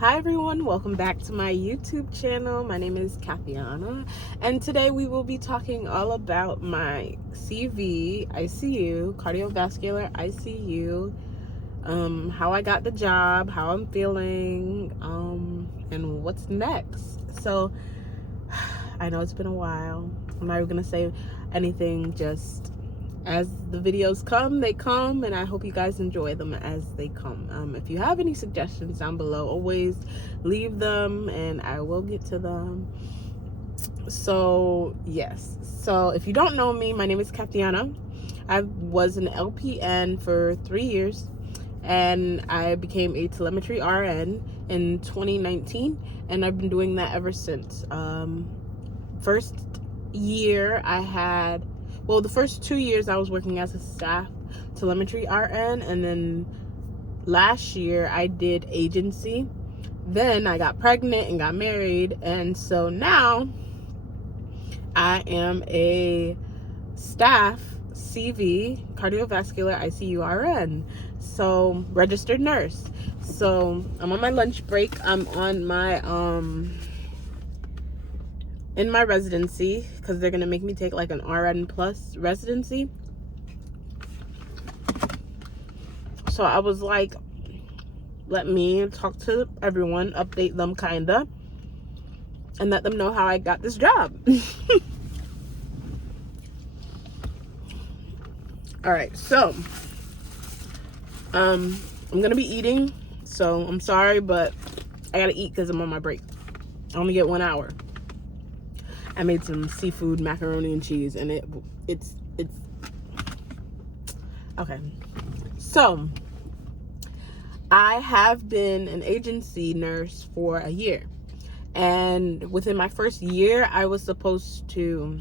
Hi everyone, welcome back to my YouTube channel. My name is Cv-Icu, and today we will be talking all about my Cv-Icu, cardiovascular ICU, how I got the job, how I'm feeling, and what's next. So, I know it's been a while. I'm not even gonna say anything, just as the videos come, they come, and I hope you guys enjoy them as they come. If you have any suggestions down below, always leave them and I will get to them. So yes, so if you don't know me, my name is Cv-Icu. I was an LPN for 3 years and I became a telemetry RN in 2019, and I've been doing that ever since. First year I had, well, the first 2 years I was working as a staff telemetry RN, and then last year I did agency. Then I got pregnant and got married, and so now I am a staff CV cardiovascular ICU RN, so registered nurse. So I'm on my lunch break. I'm on my in my residency, because they're gonna make me take like an RN plus residency. So I was like, let me talk to everyone, update them kinda, and let them know how I got this job. All right, so I'm gonna be eating, so I'm sorry, but I gotta eat because I'm on my break. I only get 1 hour. I made some seafood macaroni and cheese, and it's okay. So I have been an agency nurse for a year, and within my first year I was supposed to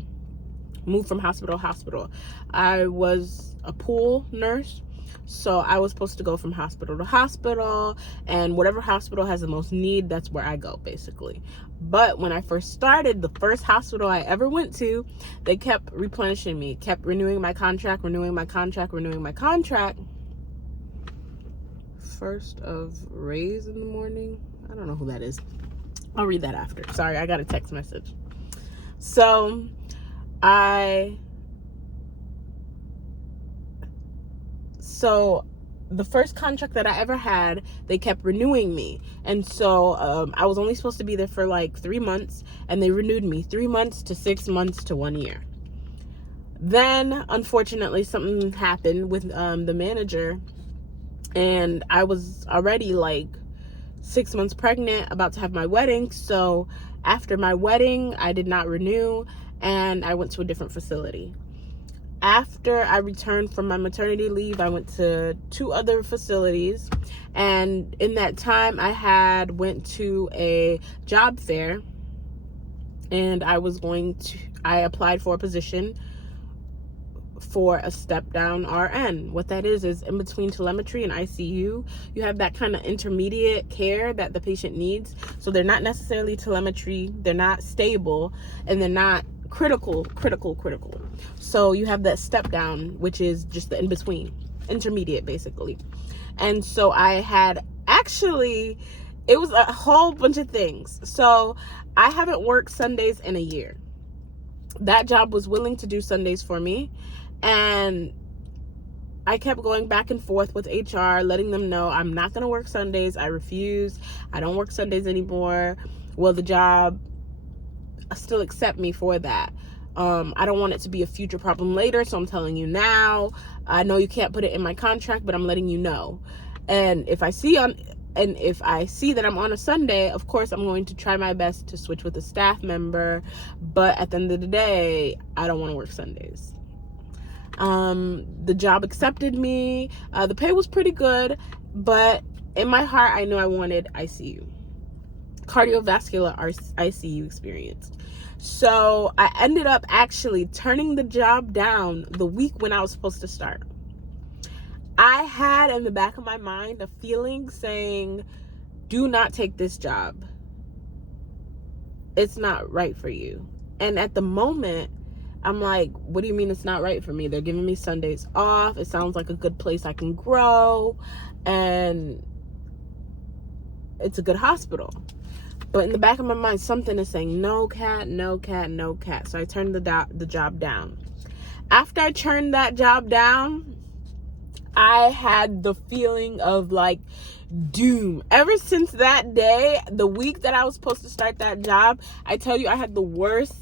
move from hospital to hospital. I was a pool nurse, so I was supposed to go from hospital to hospital, and whatever hospital has the most need, that's where I go, basically. But when I first started, the first hospital I ever went to, they kept replenishing me, kept renewing my contract. First of Rays in the morning. I don't know who that is. I'll read that after. Sorry, I got a text message. So the first contract that I ever had, they kept renewing me. And so I was only supposed to be there for like 3 months, and they renewed me 3 months to 6 months to 1 year. Then, unfortunately, something happened with the manager, and I was already like 6 months pregnant, about to have my wedding. So after my wedding, I did not renew, and I went to a different facility. After I returned from my maternity leave, I went to 2 other facilities, and in that time I went to a job fair, and I applied for a position for a step down RN. What that is in between telemetry and ICU, you have that kind of intermediate care that the patient needs. So they're not necessarily telemetry, they're not stable, and they're not critical. So you have that step down, which is just the in between, intermediate, basically. And so I had it was a whole bunch of things. So I haven't worked Sundays in a year. That job was willing to do Sundays for me, and I kept going back and forth with HR, letting them know I'm not going to work Sundays. I refuse. I don't work Sundays anymore. Will the job still accept me for that? I don't want it to be a future problem later, so I'm telling you now. I know you can't put it in my contract, but I'm letting you know. And if I see that I'm on a Sunday, of course I'm going to try my best to switch with a staff member, but at the end of the day, I don't want to work Sundays. The job accepted me. The pay was pretty good, but in my heart, I knew I wanted ICU, cardiovascular ICU experience. So I ended up actually turning the job down the week when I was supposed to start. I had in the back of my mind a feeling saying, do not take this job. It's not right for you. And at the moment, I'm like, what do you mean it's not right for me? They're giving me Sundays off. It sounds like a good place I can grow. And it's a good hospital. But in the back of my mind, something is saying, no, Kat, no, Kat, no, Kat. So I turned the job down. After I turned that job down, I had the feeling of like doom. Ever since that day, the week that I was supposed to start that job, I tell you, I had the worst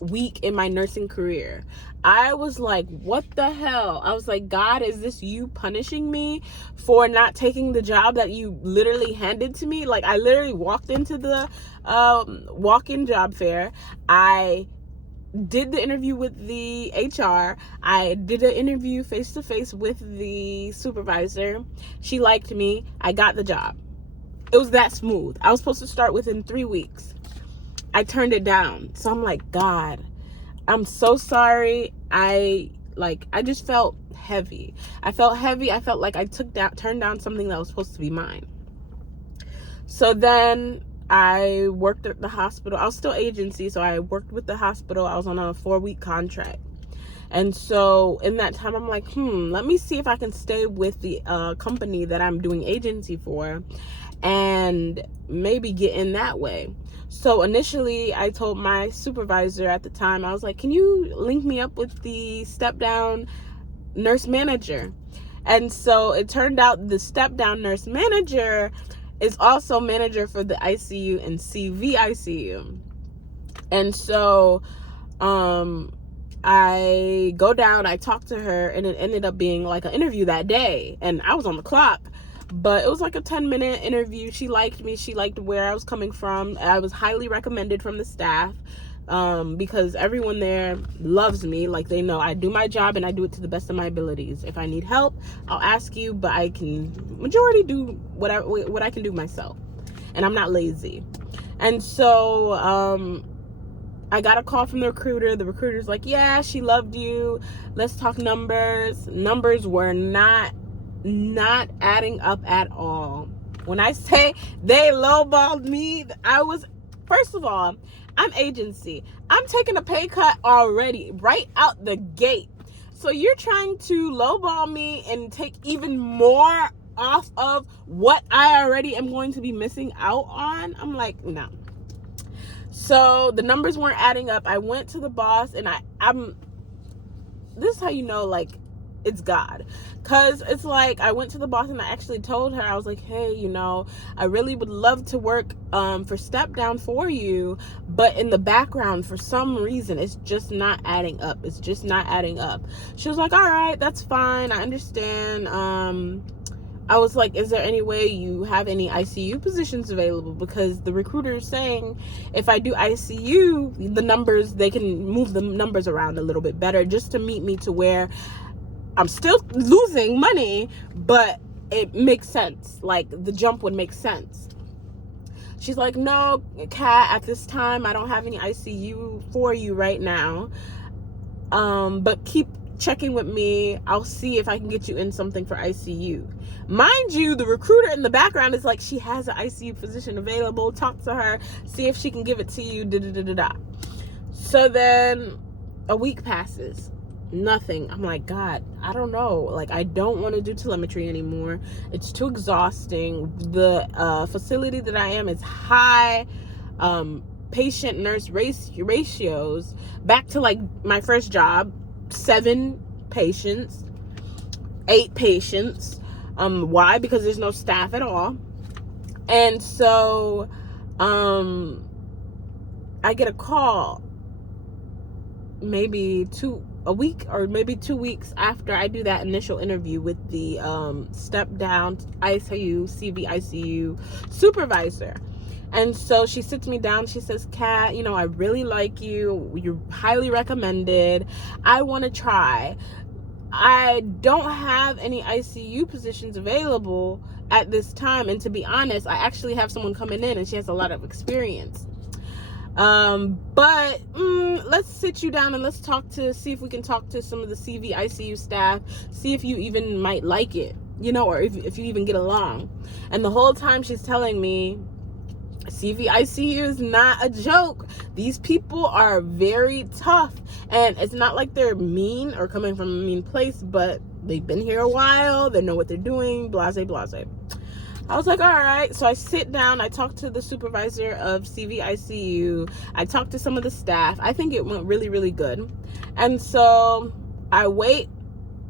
week in my nursing career. I was like, what the hell? I was like, God, is this you punishing me for not taking the job that you literally handed to me? Like, I literally walked into the walk-in job fair. I did the interview with the HR. I did an interview face-to-face with the supervisor. She liked me. I got the job. It was that smooth. I was supposed to start within 3 weeks. I turned it down. So I'm like, God, I'm so sorry. I just felt heavy. I felt heavy. I felt like I turned down something that was supposed to be mine. So then I worked at the hospital. I was still agency, so I worked with the hospital. I was on a 4-week contract. And so in that time, I'm like, let me see if I can stay with the company that I'm doing agency for and maybe get in that way. So initially, I told my supervisor at the time, I was like, can you link me up with the step-down nurse manager? And so it turned out the step-down nurse manager is also manager for the ICU and Cv-Icu. And so I go down, I talk to her, and it ended up being like an interview that day. And I was on the clock. But it was like a 10-minute interview. She liked me. She liked where I was coming from. I was highly recommended from the staff because everyone there loves me. Like, they know I do my job and I do it to the best of my abilities. If I need help, I'll ask you, but I can majority do what I can do myself. And I'm not lazy. And so I got a call from the recruiter. The recruiter's like, yeah, she loved you. Let's talk numbers. Numbers were not adding up at all. When I say they lowballed me, first of all, I'm agency. I'm taking a pay cut already, right out the gate. So you're trying to lowball me and take even more off of what I already am going to be missing out on? I'm like, no. So the numbers weren't adding up. I went to the boss and this is how you know, like, it's God. Because it's like, I went to the boss and I actually told her, I was like, hey, I really would love to work for step down for you, but in the background, for some reason, it's just not adding up. It's just not adding up. She was like, all right, that's fine. I understand. I was like, is there any way you have any ICU positions available? Because the recruiter is saying if I do ICU, the numbers, they can move the numbers around a little bit better just to meet me to where I'm still losing money, but it makes sense. Like, the jump would make sense. She's like, no, Kat, at this time, I don't have any ICU for you right now. But keep checking with me. I'll see if I can get you in something for ICU. Mind you, the recruiter in the background is like, she has an ICU position available. Talk to her. See if she can give it to you. So then a week passes. Nothing. I'm like, God, I don't know. Like, I don't want to do telemetry anymore. It's too exhausting. The facility that I am is high patient nurse ratios. Back to like my first job, 7 patients, 8 patients. Why? Because there's no staff at all. And so I get a call maybe a week or maybe 2 weeks after I do that initial interview with the step down ICU, Cv-Icu supervisor. And so she sits me down. She says, Kat, I really like you. You're highly recommended. I want to try. I don't have any ICU positions available at this time. And to be honest, I actually have someone coming in and she has a lot of experience. But let's sit you down and let's see if we can talk to some of the Cv-Icu staff, see if you even might like it, or if you even get along. And the whole time she's telling me, Cv-Icu is not a joke. These people are very tough, and it's not like they're mean or coming from a mean place, but they've been here a while. They know what they're doing, blase, blase. I was like, all right. So I sit down, I talk to the supervisor of Cv-Icu, I talk to some of the staff. I think it went really, really good. And so I wait.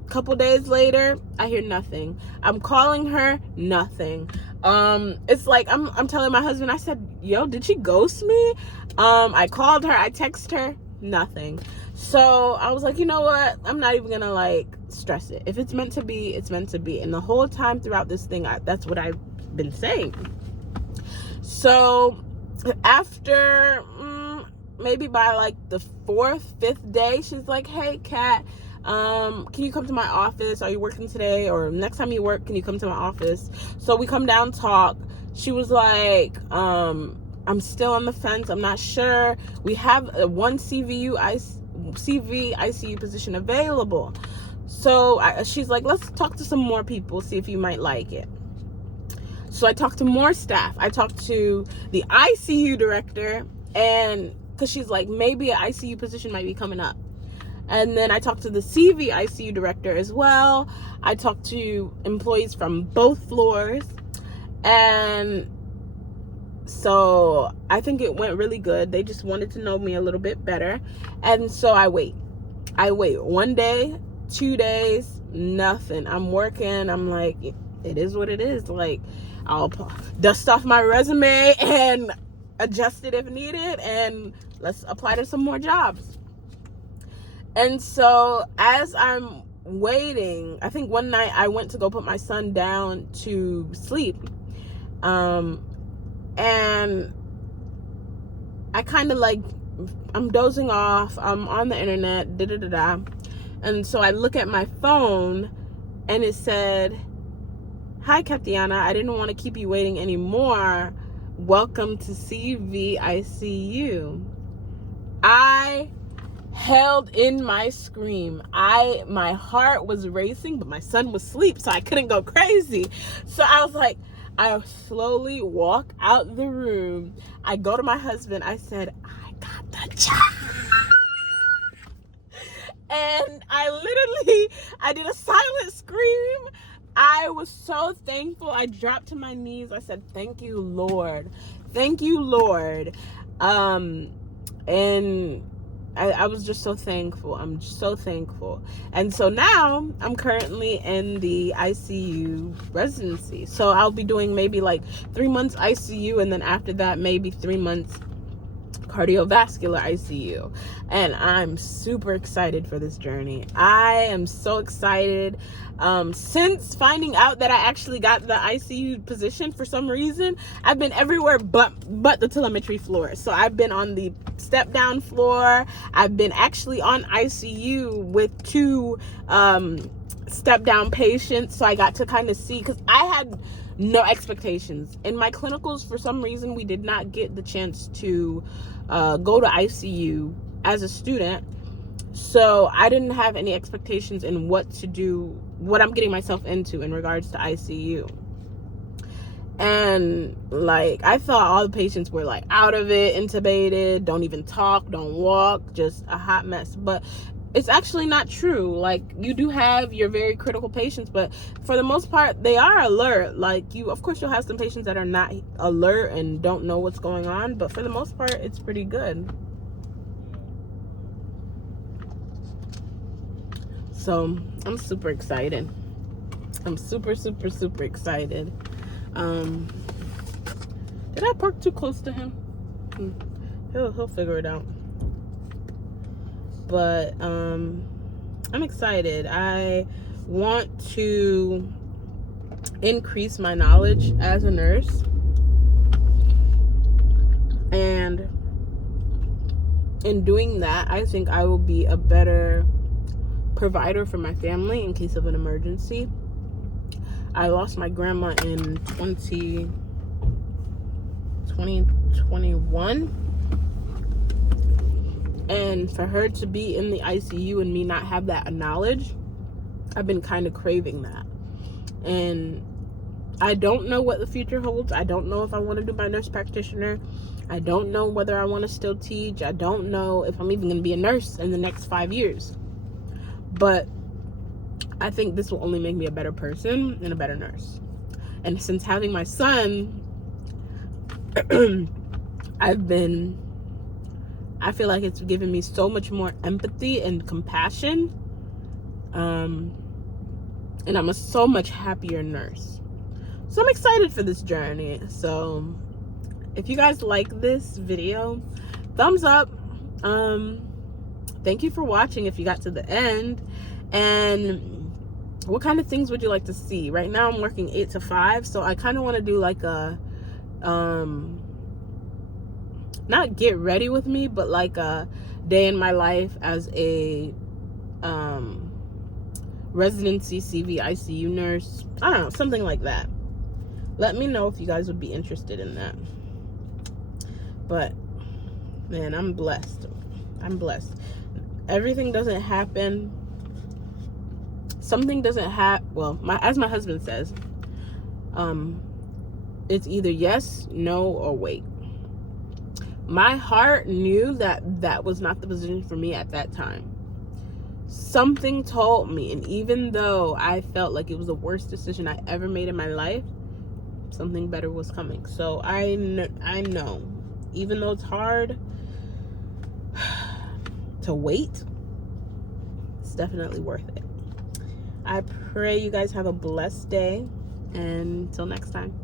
A couple days later, I hear nothing. I'm calling her, nothing. It's like I'm telling my husband, I said, yo, did she ghost me? I called her, I texted her, nothing. So I was like, you know what? I'm not even gonna like stress it. If it's meant to be, it's meant to be. And the whole time throughout this thing, that's what I've been saying. So after maybe by like the 4th, 5th day, she's like, hey, Kat, can you come to my office? Are you working today? Or next time you work, can you come to my office? So we come down, talk. She was like, I'm still on the fence. I'm not sure. We have one Cv-Icu position available. So she's like, let's talk to some more people, see if you might like it. So I talked to more staff. I talked to the ICU director, and because she's like, maybe an ICU position might be coming up. And then I talked to the Cv-Icu director as well. I talked to employees from both floors. And so I think it went really good. They just wanted to know me a little bit better. And so I wait 1 day, 2 days, nothing. I'm working. I'm like, it is what it is. Like, I'll dust off my resume and adjust it if needed, and let's apply to some more jobs. And so as I'm waiting, I think one night I went to go put my son down to sleep. And I kind of like, I'm dozing off, I'm on the internet, and so I look at my phone, and it said, hi, Katiana, I didn't want to keep you waiting anymore. Welcome to Cv-Icu. I held in my scream. My heart was racing, but my son was asleep, so I couldn't go crazy. So I was like, I slowly walk out the room. I go to my husband. I said, I got the job. And I did a silent scream. I was so thankful. I dropped to my knees. I said, thank you, Lord. Thank you, Lord. And I was just so thankful. I'm so thankful. And so now I'm currently in the ICU residency. So I'll be doing maybe like 3 months ICU, and then after that, maybe 3 months cardiovascular ICU. And I'm super excited for this journey. I am so excited. Since finding out that I actually got the ICU position, for some reason, I've been everywhere but the telemetry floor. So I've been on the step down floor. I've been actually on ICU with 2 step down patients. So I got to kind of see, because I had no expectations. In my clinicals, for some reason, we did not get the chance to go to ICU as a student. So I didn't have any expectations in what to do, what I'm getting myself into in regards to ICU. And like, I thought all the patients were like out of it, intubated, don't even talk, don't walk, just a hot mess. But it's actually not true. Like, you do have your very critical patients, but for the most part, they are alert. Like, of course, you'll have some patients that are not alert and don't know what's going on, but for the most part, it's pretty good. So I'm super excited. I'm super, super, super excited. Did I park too close to him? He'll figure it out. But I'm excited. I want to increase my knowledge as a nurse, and in doing that, I think I will be a better provider for my family in case of an emergency. I lost my grandma in 2021. And for her to be in the ICU and me not have that knowledge, I've been kind of craving that. And I don't know what the future holds. I don't know if I want to do my nurse practitioner. I don't know whether I want to still teach. I don't know if I'm even going to be a nurse in the next 5 years. But I think this will only make me a better person and a better nurse. And since having my son, I feel like it's given me so much more empathy and compassion. And I'm a so much happier nurse. So I'm excited for this journey. So if you guys like this video, thumbs up. Thank you for watching if you got to the end. And what kind of things would you like to see? Right now I'm working 8 to 5, so I kind of want to do like a not get ready with me, but like a day in my life as a residency Cv-Icu nurse. I don't know, something like that. Let me know if you guys would be interested in that. But man, I'm blessed. Everything doesn't happen. Something doesn't happen. Well, as my husband says, it's either yes, no, or wait. My heart knew that was not the position for me at that time. Something told me, and even though I felt like it was the worst decision I ever made in my life, something better was coming. So I know, even though it's hard to wait, it's definitely worth it. I pray you guys have a blessed day, and until next time.